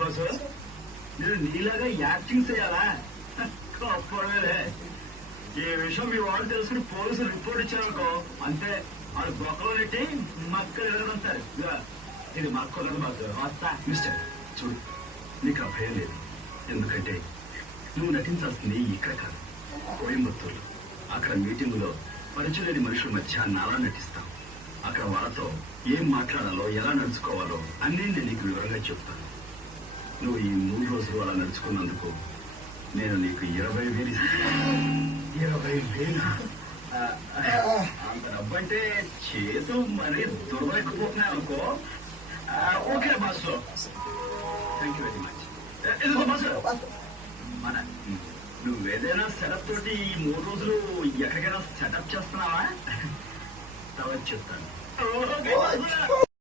Boss నేను నీలాగా acting చేయాలా అప్పుడే ఈ విషయం మీ వాళ్ళు తెలుసుకుని పోలీసులు రిపోర్ట్ ఇచ్చారనుకో అంతే వాళ్ళు బొక్కలో పెట్టి మక్కలు ఎడగలుగుతారు. ఇది మక్కలు బాసు వస్తా. మిస్టర్ చూడు, నీకు ఆ భయం లేదు. ఎందుకంటే నువ్వు నటించాల్సింది ఇక్కడ కాదు, కోయంబత్తూరులో. అక్కడ మీటింగులో పరిచయం లేని మనుషుల మధ్య నాలా నటిస్తాం. అక్కడ వాళ్ళతో ఏం మాట్లాడాలో ఎలా నడుచుకోవాలో అన్నీ నేను నీకు వివరంగా చెప్తాను. నువ్వు ఈ 3 రోజులు అలా నడుచుకున్నందుకు నేను నీకు 20,000 ఇస్తాను. 20,000? అంత డబ్బు అంటే చేతు మరీ దుర్వైకపోతున్నాయి అనుకో. Okay boss, thank you very much. Boss, మన నువ్వేదైనా సెటప్ తోటి ఈ 3 రోజులు ఎక్కడికైనా సెటప్ చేస్తున్నావా? తర్వాత చెప్తాను.